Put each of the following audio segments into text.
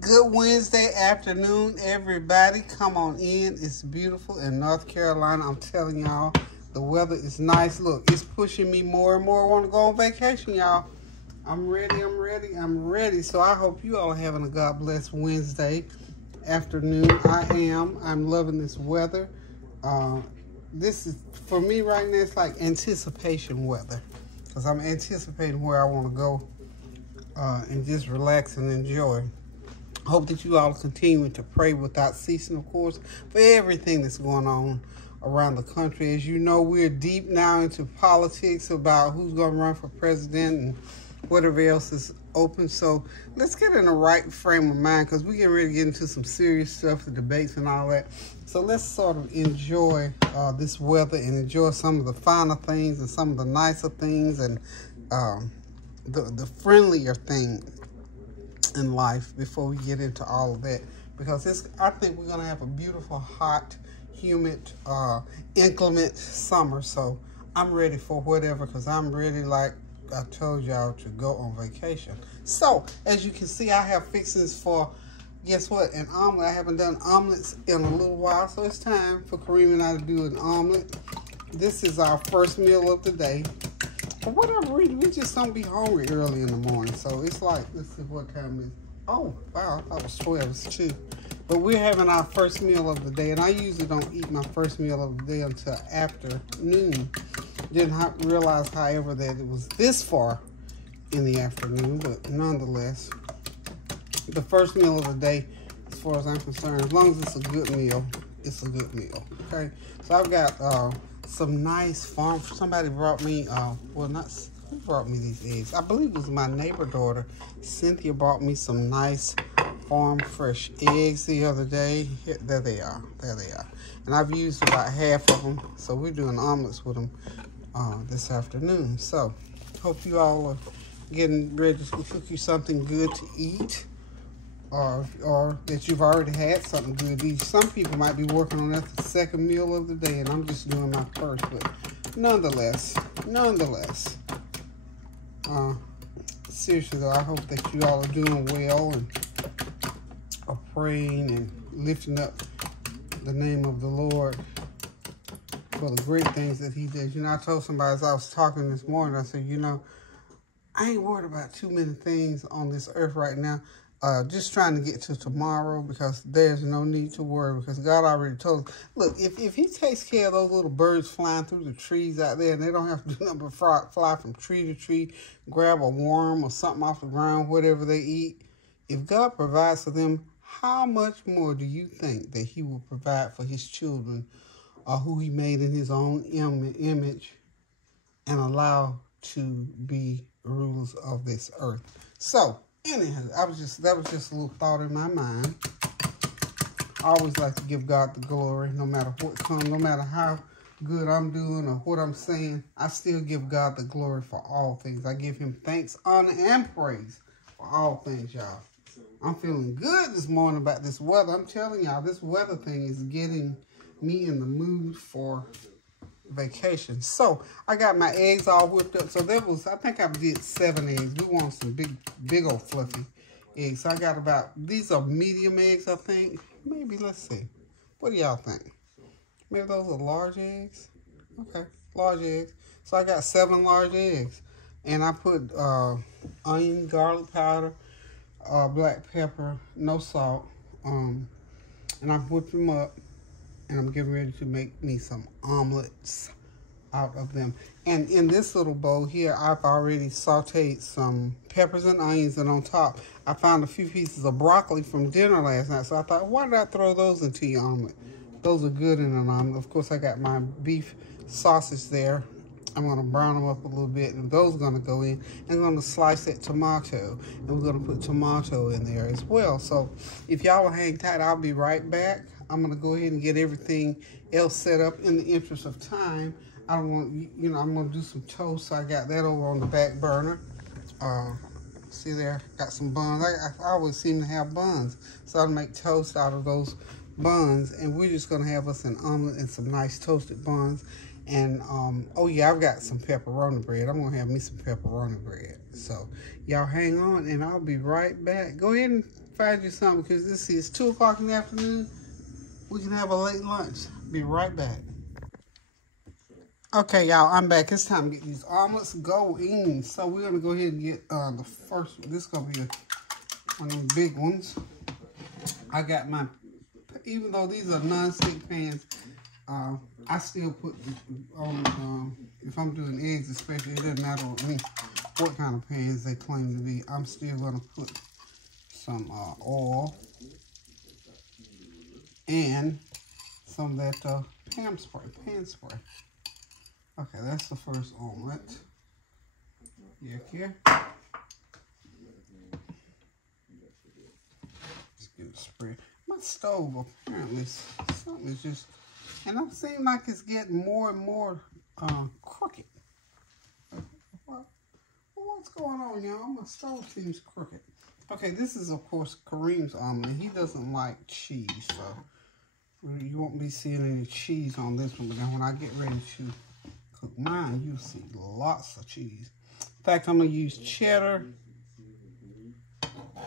Good Wednesday afternoon, everybody. Come on in. It's beautiful in North Carolina. I'm telling y'all, the weather is nice. Look, it's pushing me more and more. I want to go on vacation, y'all. I'm ready. So I hope you all are having a God bless Wednesday afternoon. I am. I'm loving this weather. This is, for me right now, it's like anticipation weather. Because I'm anticipating where I want to go and just relax and enjoy. Hope that you all continue to pray without ceasing, of course, for everything that's going on around the country. As you know, we're deep now into politics about who's going to run for president and whatever else is open. So let's get in the right frame of mind, because we get ready to get into some serious stuff, the debates and all that. So let's sort of enjoy this weather and enjoy some of the finer things and some of the nicer things and the friendlier things in life before we get into all of that, because I think we're gonna have a beautiful, hot, humid, inclement summer. So I'm ready for whatever, because I'm ready, like I told y'all, to go on vacation. So as you can see, I have fixings for, guess what, an omelet. I haven't done omelets in a little while, so it's time for Kareem and I to do an omelet. This is our first meal of the day. For whatever reason, we just don't be hungry early in the morning. So it's like, let's see what time it is. Oh, wow, I thought it was 12, it's 2. But we're having our first meal of the day, and I usually don't eat my first meal of the day until afternoon. Didn't realize, however, that it was this far in the afternoon, but nonetheless, the first meal of the day, as far as I'm concerned, as long as it's a good meal, it's a good meal, okay? So I've got some nice farm. Somebody brought me, who brought me these eggs? I believe it was my neighbor daughter. Cynthia brought me some nice farm fresh eggs the other day. Here, there they are. And I've used about half of them. So we're doing omelets with them this afternoon. So hope you all are getting ready to cook you something good to eat. Or that you've already had something good to eat. Some people might be working on that the second meal of the day, and I'm just doing my first. But nonetheless, seriously though, I hope that you all are doing well and are praying and lifting up the name of the Lord for the great things that He did. You know, I told somebody as I was talking this morning, I said, you know, I ain't worried about too many things on this earth right now. Just trying to get to tomorrow, because there's no need to worry, because God already told us. Look, if He takes care of those little birds flying through the trees out there, and they don't have to do nothing but fly from tree to tree, grab a worm or something off the ground, whatever they eat. If God provides for them, how much more do you think that He will provide for His children, who He made in His own image and allow to be rulers of this earth? So, anyhow, that was just a little thought in my mind. I always like to give God the glory, no matter what comes, no matter how good I'm doing or what I'm saying. I still give God the glory for all things. I give Him thanks, honor, and praise for all things, y'all. I'm feeling good this morning about this weather. I'm telling y'all, this weather thing is getting me in the mood for vacation. So I got my eggs all whipped up. So there was, I think I did 7 eggs. We want some big old fluffy eggs. So I got about, these are medium eggs, I think. Maybe, let's see. What do y'all think? Maybe those are large eggs? Okay, large eggs. So I got 7 large eggs. And I put onion, garlic powder, black pepper, no salt. And I whipped them up. And I'm getting ready to make me some omelets out of them. And in this little bowl here, I've already sauteed some peppers and onions. And on top, I found a few pieces of broccoli from dinner last night. So I thought, why did I throw those into your omelet? Those are good in an omelet. Of course, I got my beef sausage there. I'm going to brown them up a little bit. And those are going to go in. I'm going to slice that tomato. And we're going to put tomato in there as well. So if y'all will hang tight, I'll be right back. I'm going to go ahead and get everything else set up in the interest of time. I don't want, you know, I'm going to do some toast. So I got that over on the back burner. See there, got some buns. I always seem to have buns. So I'll make toast out of those buns. And we're just going to have us an omelet and some nice toasted buns. And, oh yeah, I've got some pepperoni bread. I'm going to have me some pepperoni bread. So y'all hang on and I'll be right back. Go ahead and find you something because this is 2 o'clock in the afternoon. We can have a late lunch. Be right back. Okay, y'all, I'm back. It's time to get these omelets going. So we're gonna go ahead and get the first one. This is gonna be one of them big ones. I got my, even though these are non-stick pans, I still put on, if I'm doing eggs especially, it doesn't matter with me what kind of pans they claim to be. I'm still gonna put some oil and some of that pan spray. Okay, that's the first omelet. Yeah. Let's get it spread. My stove, apparently, something is just, and it seems like it's getting more and more crooked. What's going on, y'all? My stove seems crooked. Okay, this is, of course, Kareem's omelet. He doesn't like cheese, so you won't be seeing any cheese on this one. But then when I get ready to cook mine, you'll see lots of cheese. In fact, I'm going to use cheddar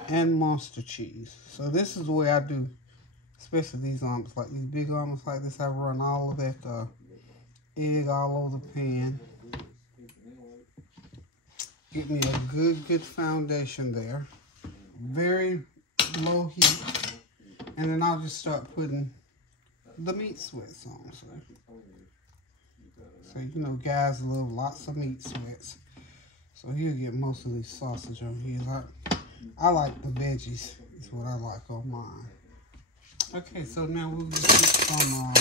and Monster cheese. So this is the way I do, especially these omelets, like these big omelets like this. I run all of that egg all over the pan. Get me a good foundation there. Very low heat. And then I'll just start putting the meat sweats on. So you know, guys love lots of meat sweats. So he'll get most of these sausage on here. I like the veggies. Is what I like on mine. Okay, so now we'll just put some,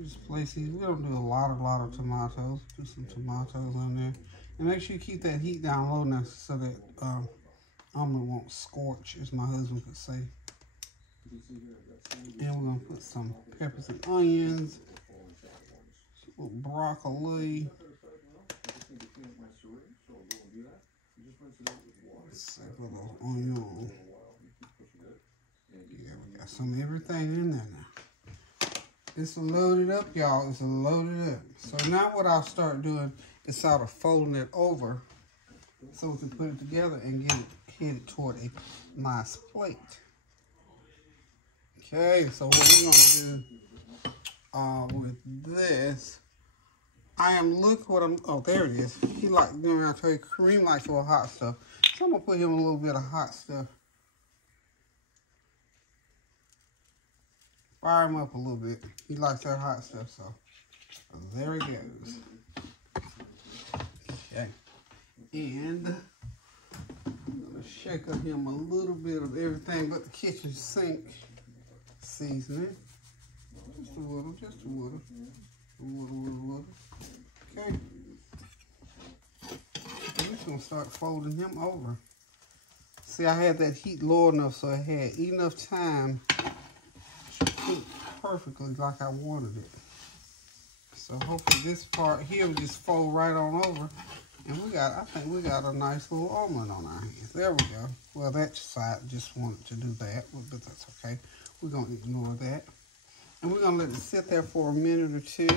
just place these. We don't do a lot of tomatoes. Put some tomatoes on there. And make sure you keep that heat down low now so that omelet won't scorch, as my husband could say. And we're going to put some peppers and onions. A little broccoli. Let's see, a little onion. Yeah, we got some of everything in there now. It's loaded up, y'all. It's loaded up. So now what I'll start doing is sort of folding it over so we can put it together and get it headed toward a nice plate. Okay, so what we're going to do with this, oh, there it is. He like, I tell you, Kareem likes a little hot stuff. So I'm going to put him a little bit of hot stuff. Fire him up a little bit. He likes that hot stuff, so there he goes. Okay. And I'm going to shake up him a little bit of everything but the kitchen sink seasoning. Just a little. Okay. We're just going to start folding him over. See, I had that heat low enough so I had enough time to cook perfectly like I wanted it. So hopefully this part here will just fold right on over. And I think we got a nice little omelet on our hands. There we go. Well, that side just wanted to do that, but that's okay. We're going to ignore that. And we're going to let it sit there for a minute or two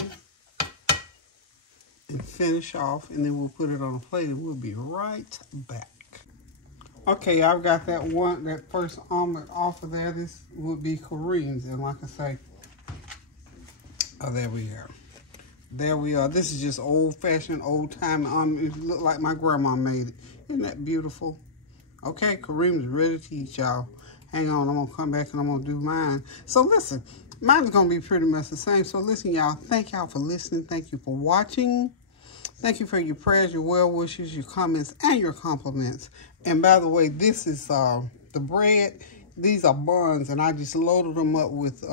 and finish off. And then we'll put it on a plate and we'll be right back. Okay, I've got that first omelet off of there. This would be Kareem's. And like I say, oh, there we go. There we are. This is just old-fashioned, old-time. It looked like my grandma made it. Isn't that beautiful? Okay, Kareem's ready to eat, y'all. Hang on, I'm going to come back and I'm going to do mine. So listen, mine's going to be pretty much the same. So listen, y'all, thank y'all for listening. Thank you for watching. Thank you for your prayers, your well wishes, your comments, and your compliments. And by the way, this is the bread. These are buns, and I just loaded them up with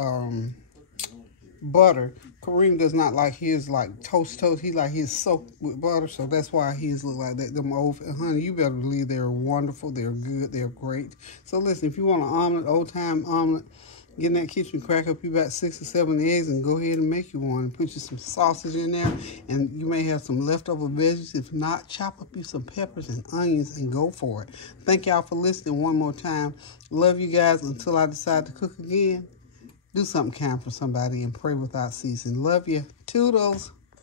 butter. Kareem does not like his like toast. He like his soaked with butter, so that's why his look like that. Them old, honey, you better believe they're wonderful. They're good. They're great. So listen, if you want an omelet, old time omelet, get in that kitchen, crack up you about 6 or 7 eggs, and go ahead and make you one. And put you some sausage in there, and you may have some leftover veggies. If not, chop up you some peppers and onions and go for it. Thank y'all for listening one more time. Love you guys until I decide to cook again. Do something kind for somebody and pray without ceasing. Love you. Toodles.